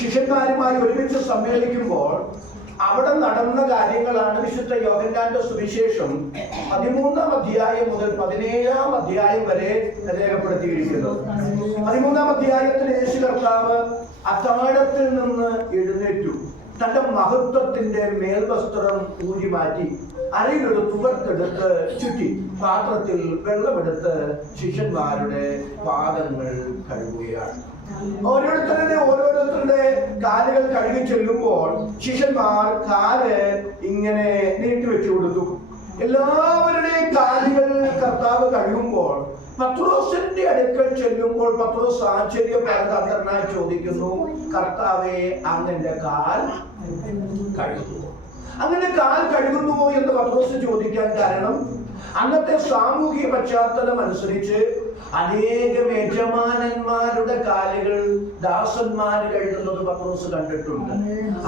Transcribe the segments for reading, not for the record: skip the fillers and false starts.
ശിഷ്യന്മാരുമായി ഒരുമിച്ച് സമ്മേളിക്കുമ്പോൾ അവിടെ നടന്ന കാര്യങ്ങളാണ് വിശുദ്ധ യോഹന്നാന്റെ സുവിശേഷം 13-ാം അധ്യായം മുതൽ 17-ാം അധ്യായം വരെ രേഖപ്പെടുത്തിയിരിക്കുന്നു. 13-ാം അധ്യായത്തിൽ യേശു കർത്താവ് അത്താഴത്തിൽ നിന്ന് എഴുന്നേറ്റു, തന്റെ മഹത്വത്തിന്റെ മേൽവസ്ത്രം ഊരി മാറ്റി, അരയിലൊരു തുകർത്തെടുത്ത് ചുറ്റി, പാത്രത്തിൽ വെള്ളമെടുത്ത് ശിഷ്യന്മാരുടെ പാദങ്ങൾ കഴുകുകയാണ്. ഓരോരുത്തരുടെ കാലുകൾ കഴുകി ചെല്ലുമ്പോൾ ശിഷ്യന്മാർ കാല് ഇങ്ങനെ നീട്ടിവെച്ചു കൊടുത്തു. എല്ലാവരുടെയും കാലുകൾ കർത്താവ് കഴുകുമ്പോൾ പത്രോസിന്റെ അടുക്കൽ ചെല്ലുമ്പോൾ പത്രോസ് ആശ്ചര്യപരതന്ത്രനായി ചോദിക്കുന്നു, കർത്താവേ, അങ്ങന്റെ കാൽ കഴുകുന്നു? അങ്ങനെ കാൽ കഴുകുന്നുവോ എന്ന് പത്രോസ് ചോദിക്കാൻ കാരണം, അന്നത്തെ സാമൂഹിക പശ്ചാത്തലം അനുസരിച്ച് അനേകം യജമാനന്മാരുടെ കാലുകൾ ദാസന്മാർ കഴുകുന്നത് പത്രോസ് കണ്ടിട്ടുണ്ട്.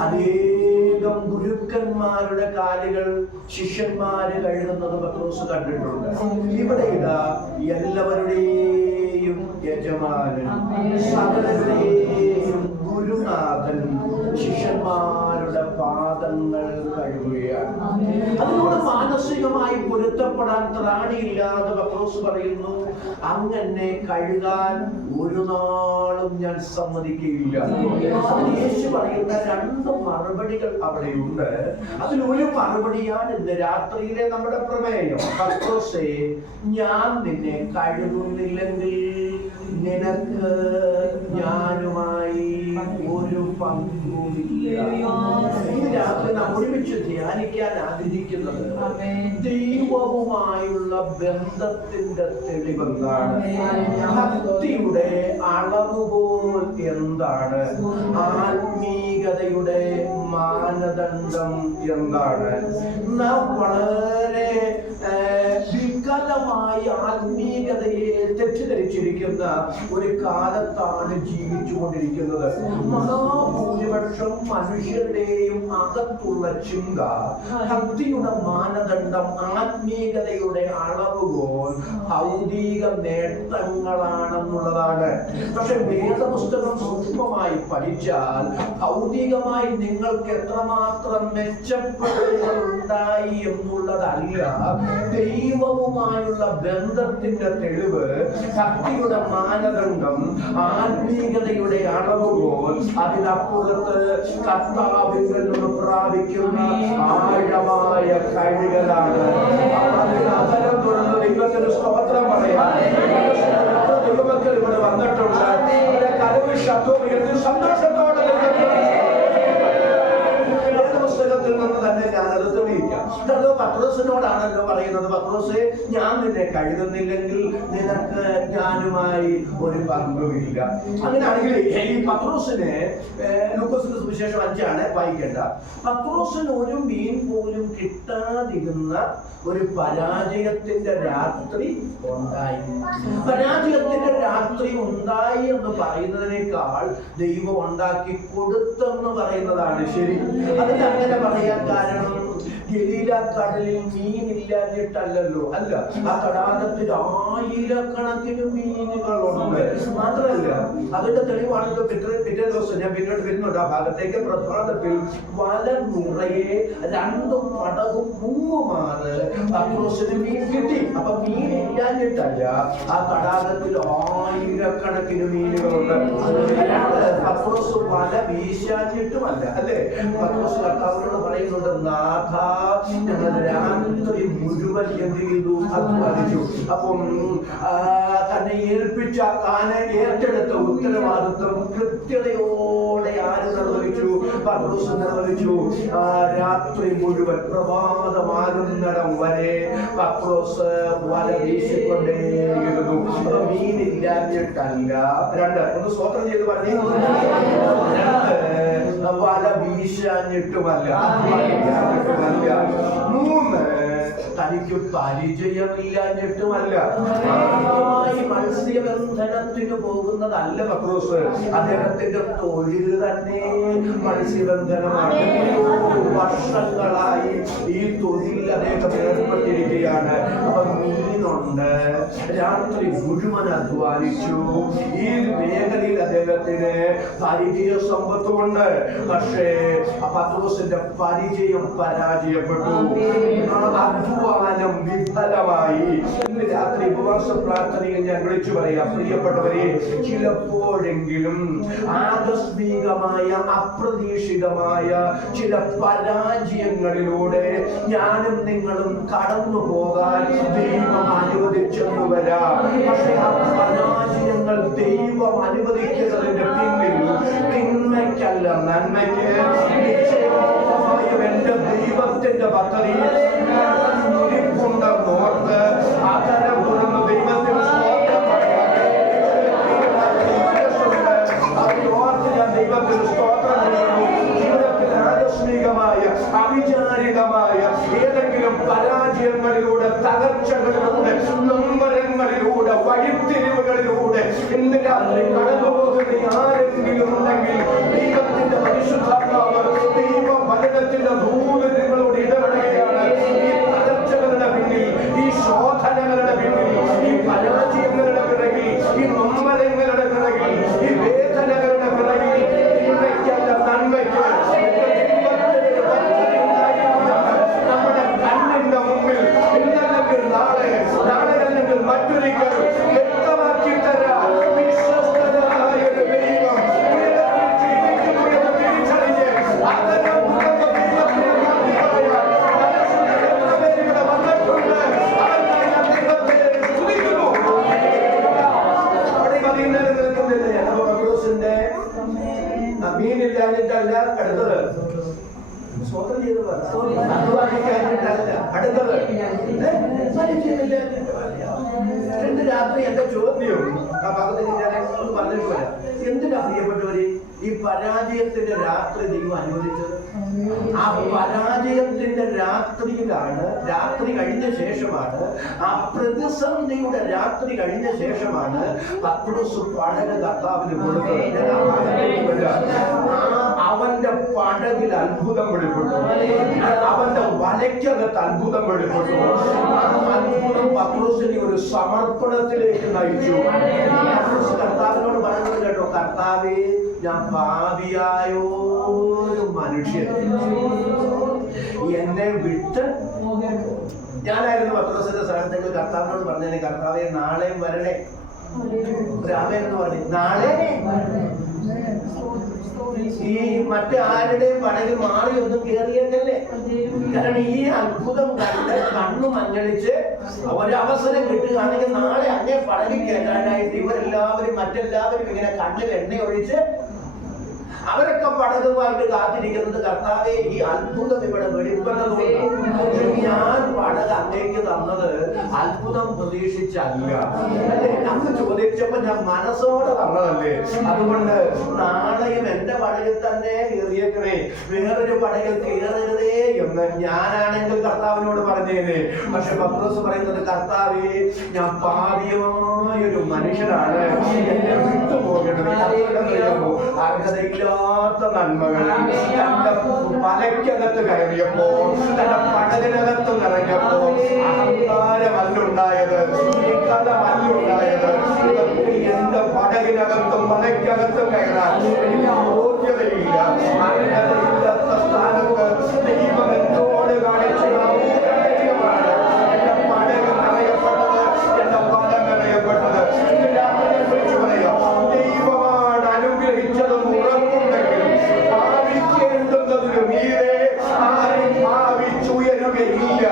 അനേകം ഗുരുക്കന്മാരുടെ കാലുകൾ ശിഷ്യന്മാര് കഴുകുന്നത് പത്രോസ് കണ്ടിട്ടുണ്ട്. ഇവിടെ ഇതാ എല്ലാവരുടെയും യജമാനൻ, സകലരുടെയും ഗുരുനാഥൻ ശിഷ്യന്മാരുടെ പാദങ്ങൾ കഴുകുകയാണ്. അതിനോട് മാനസികമായി പൊരുത്തപ്പെടാൻ ത്രാണിയില്ലാതെ പത്രോസ് പറയുന്നു, അങ്ങനെ കഴുകാൻ ഒരു നാളും ഞാൻ സമ്മതിക്കുകയില്ല. യേശു പറയുന്ന 2 മറുപടികൾ അവിടെയുണ്ട്. അതിലൊരു മറുപടിയാണ് ഇന്ന് രാത്രിയിലെ നമ്മുടെ പ്രമേയം. പത്രോസേ, ഞാൻ നിന്നെ കഴുകുന്നില്ലെങ്കിൽ നിനക്ക് ഞാനുമായി ഒരു പങ്കുമില്ല. ഈ രാത്രി നാം ഒരുമിച്ച് ധ്യാനിക്കാൻ ആഗ്രഹിക്കുന്നത് ദൈവവുമായുള്ള ബന്ധത്തിന്റെ തെളിവെന്താണ്, ഭക്തിയുടെ അളവുകോൽ എന്താണ്, ആത്മീയതയുടെ മാനദണ്ഡം എന്താണ്. നാം വളരെ വികലമായ ആത്മീയതയെ തെറ്റിദ്ധരിച്ചിരിക്കുന്ന ഒരു കാലത്താണ് ജീവിച്ചുകൊണ്ടിരിക്കുന്നത്. മഹാഭൂരിപക്ഷം മനുഷ്യരുടെയും അകത്തുള്ള ചിന്ത ഭക്തിയുടെ മാനദണ്ഡം, ആത്മീയതയുടെ അളവുകോൽ ഭൗതിക നേട്ടങ്ങളാണെന്നുള്ളതാണ്. പക്ഷെ വേദപുസ്തകം സൂക്ഷ്മമായി പഠിച്ചാൽ ഭൗതികമായി നിങ്ങൾക്ക് എത്രമാത്രം മെച്ചപ്പെടുത്തലുകൾ ഉണ്ടായി എന്നുള്ളതല്ല, ദൈവവുമായുള്ള ബന്ധത്തിന്റെ തെളിവ്, ഭക്തിയുടെ മാനദണ്ഡം, ആത്മീയതയുടെ അളവുകോൽ, അതിനപ്പുറത്ത് കർത്താവിൽ നിന്ന് പ്രാപിക്കുന്ന ആഴമായ കഴിവുകളാണ്. അതിനകരം തുറന്ന് ദൈവത്തിന് സ്തോത്രം പറയാം. ദൈവമക്കൾ ഇവിടെ വന്നിട്ടുണ്ട്. അവരെ കരവ് ശബ്ദവും ഉയർത്തി സന്തോഷത്തോടെ പുസ്തകത്തിൽ നിന്ന് തന്നെ ഞാൻ അത് തെളിയിക്കാം. അത് പത്രോസിനോടാണല്ലോ പറയുന്നത്, പത്രോസേ, ഞാൻ നിന്നെ കഴുകുന്നില്ലെങ്കിൽ നിനക്ക് ഞാനുമായി ഒരു പങ്കുമില്ല. അങ്ങനെയാണെങ്കിൽ ഈ പത്രോസിനെ ലൂക്കോസിന്റെ സുവിശേഷം 5 വായിക്കേണ്ട. പത്രോസിന് ഒരു മീൻ പോലും കിട്ടാതിരുന്ന ഒരു പരാജയത്തിന്റെ രാത്രി ഉണ്ടായി. പരാജയത്തിന്റെ രാത്രി ഉണ്ടായി എന്ന് പറയുന്നതിനേക്കാൾ ദൈവം ഉണ്ടാക്കി കൊടുത്തെന്ന് പറയുന്നതാണ് ശരി. അതിന് അങ്ങനെ പറയാൻ കാരണം ഗലീല കടലിൽ മീനില്ലാഞ്ഞിട്ടല്ലോ, അല്ല, ആ തടാകത്തിൽ ആയിരക്കണക്കിന് മീനുകളുണ്ട്. മാത്രമല്ല, അതിന്റെ തെളിവാണെങ്കിൽ പിറ്റേ ദിവസം ഞാൻ പിന്നോട്ട് വരുന്നുണ്ട് ആ ഭാഗത്തേക്ക്. പ്രഭാതത്തിൽ വല നിറയെ 2 പടകും മൂന്നുമാറ് പത്രോസിന് മീൻ കിട്ടി. അപ്പൊ മീൻ ഇല്ലാഞ്ഞിട്ടല്ല, ആ തടാകത്തിൽ ആയിരക്കണക്കിന് മീനുകളുണ്ട്. പത്രോസ് വല വീശാഞ്ഞിട്ടുമല്ല, അല്ലെ? പത്രോസ് കർത്താവിനോട് പറയുന്നുണ്ട്, നാഥ, ഞങ്ങൾ രാത്രി മുഴുവൻ എന്ത് ചെയ്തു? അധ്വാനിച്ചു. അപ്പം തന്നെ ഏൽപ്പിച്ച, താനെ ഏറ്റെടുത്ത ഉത്തരവാദിത്വം കൃത്യതയോടെ ആര് നിർവഹിച്ചു? പത്രോസ് നിർവഹിച്ചു. രാത്രി മുഴുവൻ പ്രഭാതമാകുന്നിടം വരെ പത്രോസ് വല വീശിക്കൊണ്ടേയിരുന്നു. മീനില്ലാഞ്ഞിട്ടല്ല. 2 ഒന്ന് സ്വതന്ത്രം ചെയ്ത് പറഞ്ഞു. 2 വല വീശാഞ്ഞിട്ടുമല്ല. 3 തനിക്ക് പരിചയമില്ലാഞ്ഞിട്ടുമല്ല. ആദ്യമായി മത്സ്യബന്ധനത്തിന് പോകുന്നതല്ല പത്രോസ്. അദ്ദേഹത്തിന്റെ തൊഴിൽ തന്നെ മത്സ്യബന്ധനമാണ്. വർഷങ്ങളായി ഈ തൊഴിൽ അദ്ദേഹം ഏർപ്പെട്ടിരിക്കുകയാണ്. അപ്പൊ മീനുണ്ട്, രാത്രി മുഴുവൻ അധ്വാനിച്ചു. ഈ മേഖലയിൽ അദ്ദേഹത്തിന് പരിചയ സമ്പത്തുമുണ്ട്. പക്ഷേ പത്രോസിന്റെ പരിചയം പരാജയപ്പെട്ടു. അധ്വാനം വിഫലമായി. ഇന്ന് രാത്രി ഉപവാസ പ്രാർത്ഥനയിൽ ഞാൻ വിളിച്ചു പറയാം, പ്രിയപ്പെട്ടവരെ, ചിലപ്പോഴെങ്കിലും ആകസ്മികമായ അപ്രതീക്ഷിതമായ ചില പരാജയങ്ങളിലൂടെ ഞാനും നിങ്ങളും കടന്നു പോകാൻ ദൈവം അനുവദിച്ചെന്നു വരാം. പക്ഷെ ആ പരാജയങ്ങൾ ദൈവം അനുവദിക്കുന്നതിന്റെ പിന്നിൽ തിന്മയ്ക്കല്ല, നന്മയ്ക്ക് നിശ്ചയമായും എന്റെ ദൈവത്തിന്റെ പദ്ധതി ഉണ്ടെന്നോർത്ത് അതരം തുറന്ന് ദൈവത്തിന് സ്തോത്രം പറയാം. ദൈവത്തിന് സ്തോത്രം ചെയ്യുന്നു. ജീവിതത്തിൽ ആകസ്മികമായ അവിചാരിതമായ ഏതെങ്കിലും പരാജയങ്ങളിലൂടെ, തകർച്ചകളിലൂടെ, നൊമ്പരങ്ങളിലൂടെ, വഴിത്തിരിവുകളിലൂടെ ഇന്ന് രാത്രി കടന്നുപോകുന്ന ആരെങ്കിലും ഉണ്ടെങ്കിൽ ദൈവത്തിന്റെ പരിശുദ്ധാത്മാവ് ദൈവ വചനത്തിന്റെ ദൂത് നിങ്ങളോട് ഇടപെടുകയാണ്. ഈ തകർച്ചകളുടെ പിന്നിൽ, ഈ ശോധനകളുടെ പിന്നിൽ, ഈ പരാജയങ്ങളുടെ പിറകിൽ, ഈ നൊമ്പരങ്ങളുടെ പിറകിൽ, ഈ വേദനകളുടെ പിറകിൽ നന്മയ്ക്ക് നമ്മുടെ കണ്ണിന്റെ മുമ്പിൽ ഇന്നല്ലെങ്കിൽ നാളെ, നാളെ അല്ലെങ്കിൽ മറ്റൊരിക്കൽ വ്യക്തമാക്കി തരാൻ വിശ്വസ്തനായ ഒരു ദൈവം തിരിച്ചറിഞ്ഞ് അതരം തുറന്ന ദൈവത്തിന് നന്ദി പറയാൻ ഇവിടെ വന്നിട്ടുണ്ട്. അവർക്കായി ഞാൻ ദൈവത്തെ സ്തുതിക്കുന്നു. അവിടെ മദീനയിൽ നിൽക്കുന്നില്ലേ അപ്പൊ പത്രോസിന്റെ മീനില്ലാഞ്ഞിട്ടല്ല അടുത്തത്, സ്വന്തം ചെയ്ത് അധ്വാനിക്കാഞ്ഞിട്ടല്ല അടുത്തത്, രണ്ട് രാത്രി എന്റെ ചോദ്യം ആ ഭാഗത്തേക്ക് ഞാൻ പറഞ്ഞിട്ട് വരാം. എന്തിനാ പ്രിയപ്പെട്ടവര് ഈ പരാജയത്തിന്റെ രാത്രി ദൈവം അനുവദിച്ചത്? ആ പരാജയത്തിന്റെ രാത്രിയിലാണ്, രാത്രി കഴിഞ്ഞ ശേഷമാണ്, ആ പ്രതിസന്ധിയുടെ രാത്രി കഴിഞ്ഞ ശേഷമാണ് പത്രോസ് പടക കർത്താവിന് കൊടുത്തത്. അവന്റെ പടകിൽ അത്ഭുതം വെളിപ്പെട്ടു, അവന്റെ വലയ്ക്കകത്ത് അത്ഭുതം വെളിപ്പെട്ടു. ആ അത്ഭുതം പത്രോസിനെ ഒരു സമർപ്പണത്തിലേക്ക് നയിച്ചു. പത്രോസ് കർത്താവിനോട് പറഞ്ഞത് കേട്ടോ, കർത്താവേ, ഞാൻ പാപിയായൊരു മനുഷ്യൻ, എന്നെ വിട്ട്. ഞാനായിരുന്നു പത്രോസിന്റെ സ്ഥാനത്തേക്ക് കർത്താവിനോട് പറഞ്ഞേ, കർത്താവേ നാളെയും വരണേ. രാമേന്ന് പറഞ്ഞു, നാളെ ഈ മറ്റാരുടെയും പടകിൽ മാറി ഒന്നും കയറിയേക്കല്ലേ. കാരണം ഈ അത്ഭുതം കണ്ട് കണ്ണു മഞ്ഞളിച്ച് ഒരവസരം കിട്ടുകയാണെങ്കിൽ നാളെ അങ്ങേ പടകിൽ കയറ്റാനായിട്ട് ഇവരെല്ലാവരും, മറ്റെല്ലാവരും ഇങ്ങനെ കണ്ണിൽ എണ്ണ ഒഴിച്ച് അവരൊക്കെ പടകുമായിട്ട് കാത്തിരിക്കുന്നത്. കർത്താവേ, ഈ അത്ഭുതം ഇവിടെ വെളിപ്പെട്ടതുകൊണ്ട് ഞാൻ പടക് അങ്ങേക്ക് തന്നത് അത്ഭുതം പ്രതീക്ഷിച്ചല്ല, അങ്ങ് ചോദിച്ചപ്പോ ഞാൻ മനസ്സോടെ തന്നതല്ലേ. അതുകൊണ്ട് നാളെയും എന്റെ പടകിൽ തന്നെ കയറിയേക്കണേ, വേറൊരു പടകിൽ കയറരുതേ എന്ന് ഞാനാണെങ്കിൽ കർത്താവിനോട് പറഞ്ഞേനെ. പക്ഷെ പത്രോസ് പറയുന്നത്, കർത്താവേ, ഞാൻ പാപിയായൊരു മനുഷ്യനാണ്, എന്നെ വിട്ടുപോകണമേ. അർഹതയില്ലാത്ത നന്മകൾ തന്റെ വലയ്ക്കകത്ത് കയറിയപ്പോ, തന്റെ പടകിനകത്ത് നിറഞ്ഞപ്പോ അഹങ്കാരമല്ലുണ്ടായത്, കലമല്ലുണ്ടായത്. എന്റെ പടകിനകത്തും വലയ്ക്കകത്തും കയറാൻ എനിക്ക് യോഗ്യതയില്ല. അർഹതയില്ലാത്ത സ്ഥാനത്ത് ദൈവം എന്നോട് കാണിച്ച കാര്യമാണ് എന്റെ പടക് നിറയപ്പെട്ടത്, എന്റെ വല നിറയപ്പെട്ടത്. വിളിച്ചു പറയാം, ദൈവമാണ് അനുഗ്രഹിച്ചതും ഉറപ്പുണ്ടെങ്കിൽ ഭാവിക്കേണ്ടുന്നതിന് മീതെ ആരും ഭാവിച്ചുയരുകയില്ല.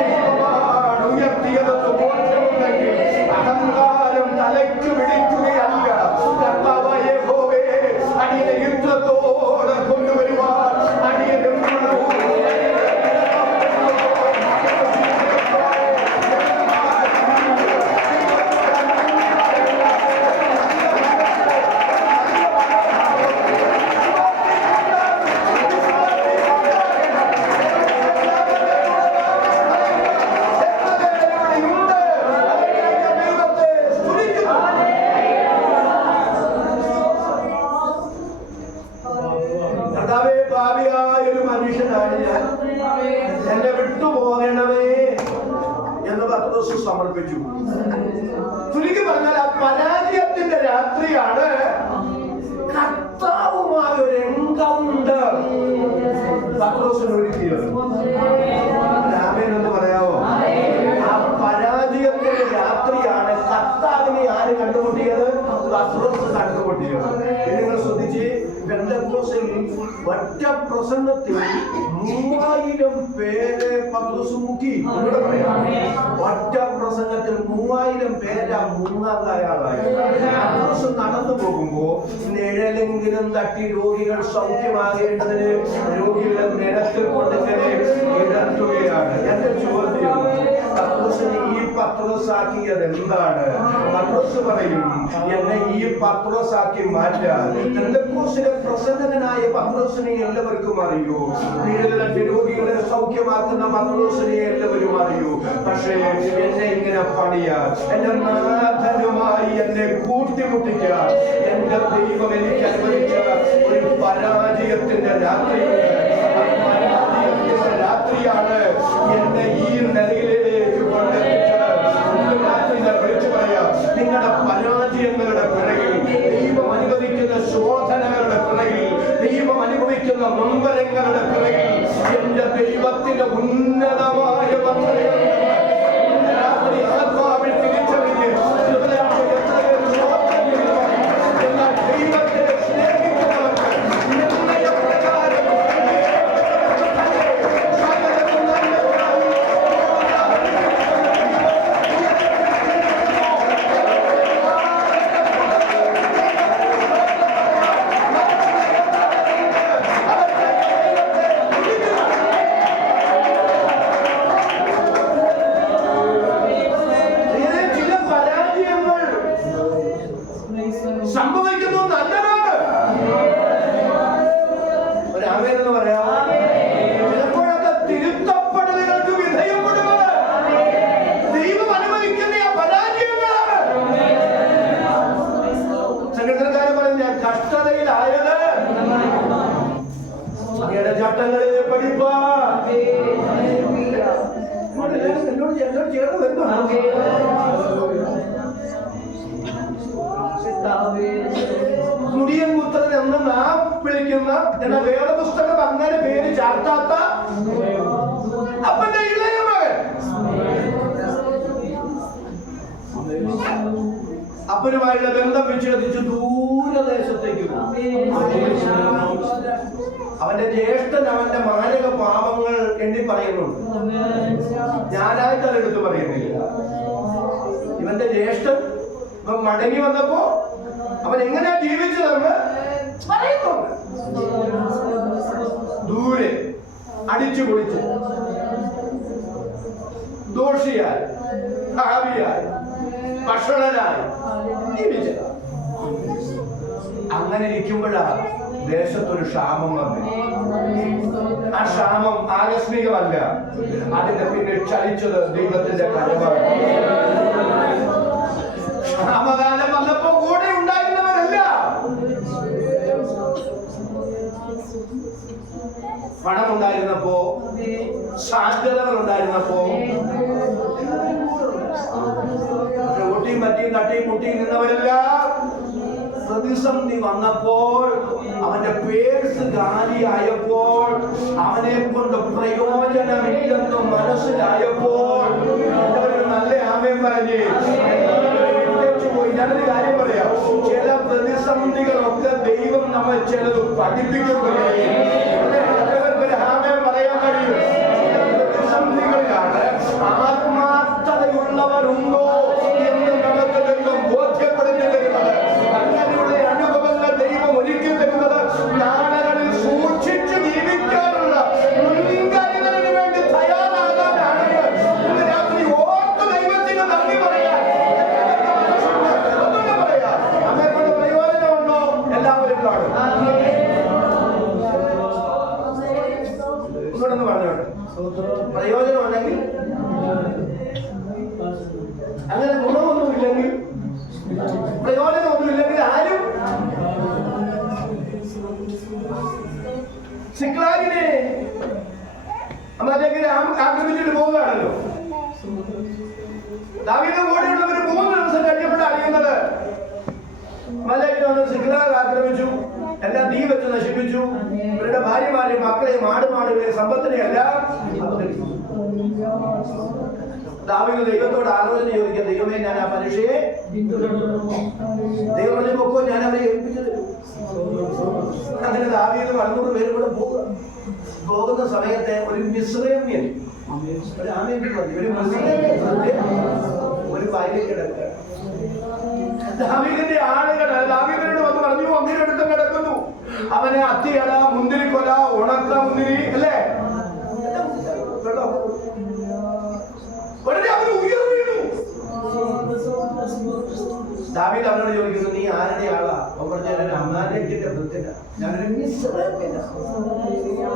ദൈവമാണ് ഉയർത്തിയതെന്ന് ബോധ്യമുണ്ടെങ്കിൽ അഹങ്കാരം തലയ്ക്ക് പിടിക്കുകയല്ല. കർത്താവേ, മനുഷ്യനാണ് ഞാൻ, എന്നെ വിട്ടുപോകണമേ എന്ന് പത്രോസ് സമർപ്പിച്ചു. ചുരുക്കി പറഞ്ഞാൽ ആ പരാജയത്തിന്റെ രാത്രിയാണ് കർത്താവുമായ ഒരു എൻകൗണ്ടർ പത്രോസിന് ഒരുക്കിയത്. ആമേൻ എന്ന് പറയാമോ? ആ പരാജയത്തിന്റെ രാത്രിയാണ് കർത്താവിനെ ആര് കണ്ടുമുട്ടിയത്? പത്രോസ് കണ്ടുമുട്ടിയത്. നിങ്ങൾ ശ്രദ്ധിച്ച്, പെന്തക്കോസ്തിൽ ഒറ്റ പ്രസംഗത്തിൽ 3000 പേരെ പത്രോസ് മുക്കി. ഒറ്റ പ്രസംഗത്തിൽ 3000 പേരാ മുങ്ങാതായാളായി. പത്രോസ് നടന്നു പോകുമ്പോ നിഴലെങ്കിലും തട്ടി രോഗികൾ സൗഖ്യമാകേണ്ടതിന് രോഗികളെ നിരത്തിൽ കൊണ്ടിങ്ങനെ ഇടത്തുകയാണ്. എന്റെ ചോദ്യം, പത്രോസിനെ ഈ പത്രോസാക്കിയത് എന്താണ്? പത്രോസ് പറയും, എന്നെ ഈ പത്രോസാക്കി മാറ്റാൻ. പെന്തക്കോസ്തിലെ പ്രസംഗകനായ പത്രോസിനെ എല്ലാവർക്കും അറിയൂ. നിഴലിലെ രോഗികളെ സൗഖ്യമാക്കുന്ന പത്രോസിനെ എല്ലാവരും അറിയൂ. പക്ഷേ എന്നെ ഇങ്ങനെ പണിയാൻ, എന്റെ നാഥനുമായി എന്നെ കൂട്ടിമുട്ടിക്കാൻ എന്റെ ദൈവം എനിക്ക് അനുവദിച്ച ഒരു പരാജയത്തിന്റെ രാത്രിയുണ്ട്. പരാജയത്തിന്റെ രാത്രിയാണ് എന്നെ ഈ നിലയിലേക്ക് കൊണ്ടെത്തിച്ചത്. രാത്രി ഞാൻ വിളിച്ചു പറയാം, നിങ്ങളുടെ പരാജയങ്ങളുടെ പിറകിൽ, ദൈവം അനുവദിക്കുന്ന ശോധനകളുടെ പിറകിൽ, ദൈവം അനുഭവിക്കുന്ന നൊമ്പരങ്ങളുടെ പിറകിൽ എന്റെ ദൈവത്തിന്റെ ഉന്നതമായ പദ്ധതികളുണ്ട്. രാത്രി ആത്മാവിൽ തിരിച്ചറിഞ്ഞ് ദൈവത്തെ സ്നേഹിക്കുന്നവർക്ക് നിർണയപ്രകാരം സംഭവിക്കുന്നു. നല്ലതാണ്. ഒരു ആമേൻ എന്ന് പറയാം. ചിലപ്പോഴൊക്കെ തിരുത്തപ്പെടുന്നതിനൊക്കെ വിധേയപ്പെടുന്നത് ദൈവം അനുവദിക്കുന്ന ആ പരാജയങ്ങളാണ്. സംഘടനക്കാരൻ പറഞ്ഞ കഷ്ടതയിലായത് അങ്ങയുടെ ചട്ടങ്ങളെ പഠിപ്പാ. എന്നോട് ചേർന്ന് വരുന്നു. മുടിയൻ പുത്രൻ എന്ന് നാം വിളിക്കുന്ന എന്ന വേദപുസ്തകം അങ്ങനെ പേര് ചാർത്താത്ത അപ്പന്റെ ഇളയ മകൻ. അപ്പനുമായുള്ള ബന്ധം വിച്ഛേദിച്ച് ദൂരദേശത്തേക്ക് അവന്റെ ജ്യേഷ്ഠൻ അവന്റെ മാരക പാപങ്ങൾ എണ്ണി പറയുന്നുണ്ട്. ഞാനായിട്ട് അതെടുത്ത് പറയുന്നില്ല. ഇവന്റെ ജ്യേഷ്ഠൻ മടങ്ങി വന്നപ്പോ അവൻ എങ്ങനെയാ ജീവിച്ചതെന്ന് പറയുന്നുണ്ട്. ദൂരെ അടിച്ചു പൊളിച്ച് ദോഷിയായി, ഭാവിയായി, ഭക്ഷണനായി ജീവിച്ചത്. അങ്ങനെ ഇരിക്കുമ്പോഴാണ് ദേശത്തൊരു ക്ഷാമം വന്നത്. ആ ക്ഷാമം ആകസ്മികമല്ല, അതിന്റെ പിന്നിൽ ചലിച്ചത് ദൈവത്തിന്റെ കരമാണ്. ക്ഷാമകാലം വന്നപ്പോ കൂടെ ഉണ്ടായിരുന്നവരല്ല. പണമുണ്ടായിരുന്നപ്പോ, സാധ്യതകൾ ഉണ്ടായിരുന്നപ്പോ, ഒട്ടിയും പറ്റിയും തട്ടിയും മുട്ടിയും നിന്നവരല്ല. പ്രതിസന്ധി വന്നപ്പോൾ, അവന്റെ പേഴ്സ് ഗാലിയായപ്പോൾ, അവനെ കൊണ്ട് പ്രയോജനമില്ലെന്ന് മനസ്സിലായപ്പോൾ, നല്ല ആമേൻ പറഞ്ഞേ. ഞാനൊരു കാര്യം പറയാം, ചില പ്രതിസന്ധികളൊക്കെ ദൈവം നമ്മൾ ചിലത് പഠിപ്പിക്കുമ്പോഴേ ആമേൻ പറയാൻ കഴിയും. പ്രതിസന്ധികളിലാണ് ആത്മാർത്ഥതയുള്ളവരുണ്ടോ എന്ന് നമുക്ക് ദൈവം ബോധ്യപ്പെടുത്തി തരുന്നത്. അങ്ങനെയുള്ള അനുഭവങ്ങൾ ദൈവം ഒരുക്കി തരുന്നത് നാളുകളിൽ സൂക്ഷിച്ച് ജീവിക്കാനുള്ള മുൻകരുതലിന് വേണ്ടി തയ്യാറാകാനാണ്. ഇന്ന് രാത്രി ഓർത്ത് ദൈവത്തിന് നന്ദി പറയാൻ നമ്മെക്കൊണ്ട് പ്രയോജനമുണ്ടോ? എല്ലാവരും കാണും. ഇങ്ങോട്ടൊന്ന് പറഞ്ഞോട്ടെ, പ്രയോജനമുണ്ടെങ്കിൽ, അങ്ങനെ ഗുണമൊന്നുമില്ലെങ്കിൽ പ്രയോജനം സിക്ലാഗിനെ ആക്രമിച്ചിട്ട് പോവുകയാണല്ലോ. ദാവീദിന്റെ കൂടെയുള്ളവർ 3 ദിവസം കഴിഞ്ഞപ്പോൾ അറിയുന്നത് അമാലേക്കിനെ വന്ന് സിക്ലാഗ് ആക്രമിച്ചു, എല്ലാം തീ വെച്ച് നശിപ്പിച്ചു, ഇവരുടെ ഭാര്യമാരെയും മക്കളെയും ആടുമാടുകളെയും സമ്പത്തിനെ എല്ലാം അപഹരിച്ചു. ദാവീദ് ദൈവത്തോട് ആലോചന ചോദിക്കുക, ദൈവമേ ഞാൻ ആ മനുഷ്യയെ ദൈവം പറഞ്ഞ പൊക്കോ, ഞാൻ അവരെ ഏൽപ്പിച്ചത്. അങ്ങനെ ദാവീദ് 200 പേരും കൂടെ പോകുന്ന സമയത്തെ ഒരു മിസ്രൈമ്യൻ ഒരു വയലിൽ കിടക്കുക. ദാവീദിന്റെ ആളുകൾ ദാവീദിനോട് വന്ന് പറഞ്ഞു, അങ്ങനെ അടുത്ത് കിടക്കുന്നു, അവനെ അത്തിയട, മുന്തിരിക്കൊല, ഉണക്ക മുന്തിരി അല്ലേ, ഉടനെ അവന് ഉയർ വീണു. ദാവീദ് അവനോട് ചോദിക്കുന്നു, നീ ആരുടെ ആളാ? ഞാൻ അമാലേക്കിന്റെ വൃത്തിനാ, ഞാനൊരു മിസ്രൈമ്യനാ.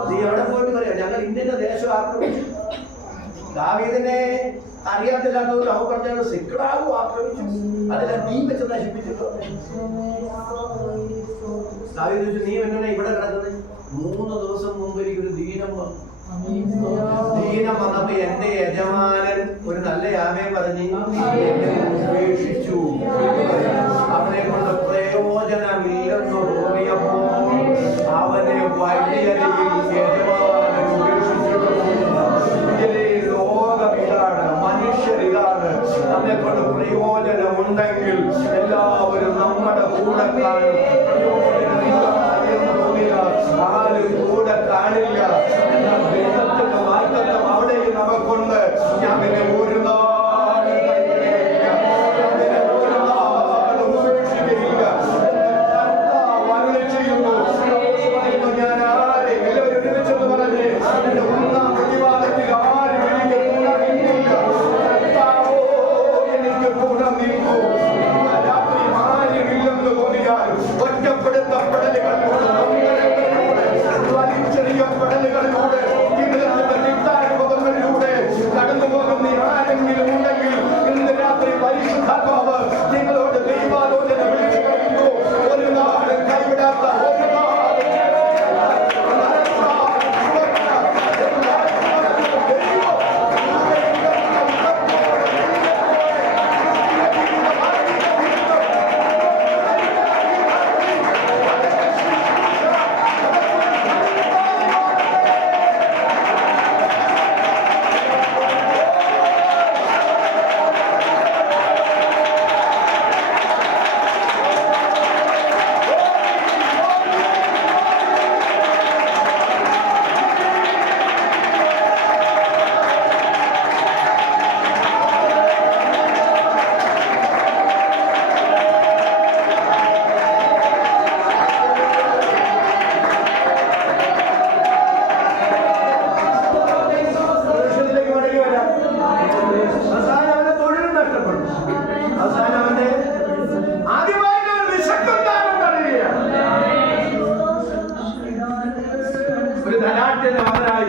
നീ എവിടെ പോയിട്ട് പറയാം, ഞങ്ങൾ ഇന്ത്യന്റെ ദേശം ആക്രമിച്ചു. ദാവീദിനെ അറിയാത്തില്ലാത്തവർ അവൻ പറഞ്ഞാൽ സിക്ലാഗും ആക്രമിച്ചു, അതെല്ലാം തീ വെച്ച് നശിപ്പിച്ചിട്ടു. ദാവീദ് ചോദിച്ചു, നീ എന്നെ ഇവിടെ കിടക്കുന്നത്? 3 ദിവസം മുമ്പ് എനിക്കൊരു ദീനം വന്നു. ദീനം വന്നപ്പോ എന്റെ യജമാനൻ ഒരു നല്ല യാമയെ പറഞ്ഞ് ഉപേക്ഷിച്ചു. അവനെ കൊണ്ട് പ്രയോജനമില്ലെന്ന് തോന്നിയപ്പോൾ അവനെ വഴിയരികിൽ യജമാനൻ ഉപേക്ഷിച്ചു. ലോകമിതാണ്, മനുഷ്യരിതാണ്. നമ്മെ കൊണ്ട് പ്രയോജനമുണ്ടെങ്കിൽ എല്ലാവരും നമ്മുടെ കൂടെ കാണും. ആരും കൂടെ കാണില്ല. എന്നാൽ ദൈവത്തിന്റെ വാഗ്ദത്തം അവിടെയും നമുക്കുണ്ട്. ഞാൻ പിന്നെ ഒരു നാളും ഉപേക്ഷിക്കുകയില്ല. ചെയ്യുന്നു. ഞാൻ ആരെ എല്ലാവരും ഒരുമിച്ചെന്ന് പറഞ്ഞ് എന്റെ 1-ാം പ്രതിവാദത്തിൽ ആരും എനിക്ക് ഗുണം നിൽക്കില്ല. എനിക്ക് ഗുണം നിൽക്കൂ. രാത്രി ആരും ഇല്ലെന്ന് തോന്നിയാൽ ഒറ്റപ്പെടുത്തപ്പെടലുകളിലൂടെ വലിച്ചെറിയപ്പെടലുകളിലൂടെ ജീവിതത്തിന്റെ നിത്താനുഭവങ്ങളിലൂടെ കടന്നു പോകുന്ന ആരെങ്കിലും ഉണ്ടെങ്കിൽ ഇന്ന് രാത്രി പരിശുദ്ധാത്മാവ് നിങ്ങളോട് ദൈവാലോചന വിളിച്ചു കഴിയുന്നു. ഒരു നാളും കൈവിടാത്ത ഒരു നാളും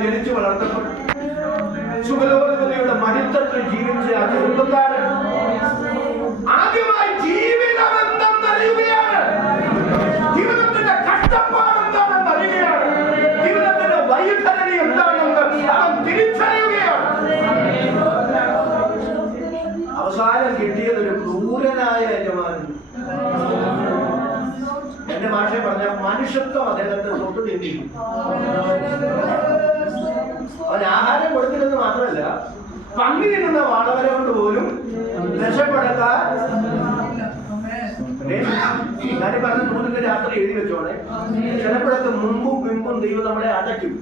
ജനിച്ചു വളർത്തപ്പെട്ടു സുഖലോകതയുടെ മടിത്തട്ടിൽ ജീവിച്ച ആ ചെറുപ്പക്കാരൻ ആദ്യമായി ജീവിതം എന്തെന്നറിയുകയാണ്. ജീവിതത്തിന്റെ കഷ്ടപ്പാട് എന്താണെന്ന് അറിയുകയാണ്. ജീവിതത്തിന്റെ വൈതരണി എന്താണെന്ന് അവൻ തിരിച്ചറിയുകയാണ്. അവസാനം കിട്ടിയത് ഒരു ക്രൂരനായ യജമാനൻ. എന്റെ ഭാഷയെ പറഞ്ഞ മനുഷ്യത്വം അദ്ദേഹത്തെ തൊട്ട് തിന്നിക്കും. അവൻ ആഹാരം കൊടുത്തില്ലെന്ന് മാത്രമല്ല, പന്നി തിന്നുന്ന വാളവരെ കൊണ്ട് പോലും രക്ഷപ്പെടുത്താൻ. ഞാനീ പറഞ്ഞ 3 രാത്രി എഴുതി വെച്ചോളെ. ചിലപ്പോഴൊക്കെ മുമ്പും പിമ്പും ദൈവം നമ്മളെ അടയ്ക്കും.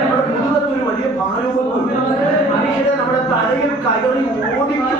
നമ്മുടെ മുതുകത്തൊരു വലിയ ഭാരവും മനുഷ്യരെ നമ്മുടെ തലയിൽ കയറി ഓടിക്കുന്നേ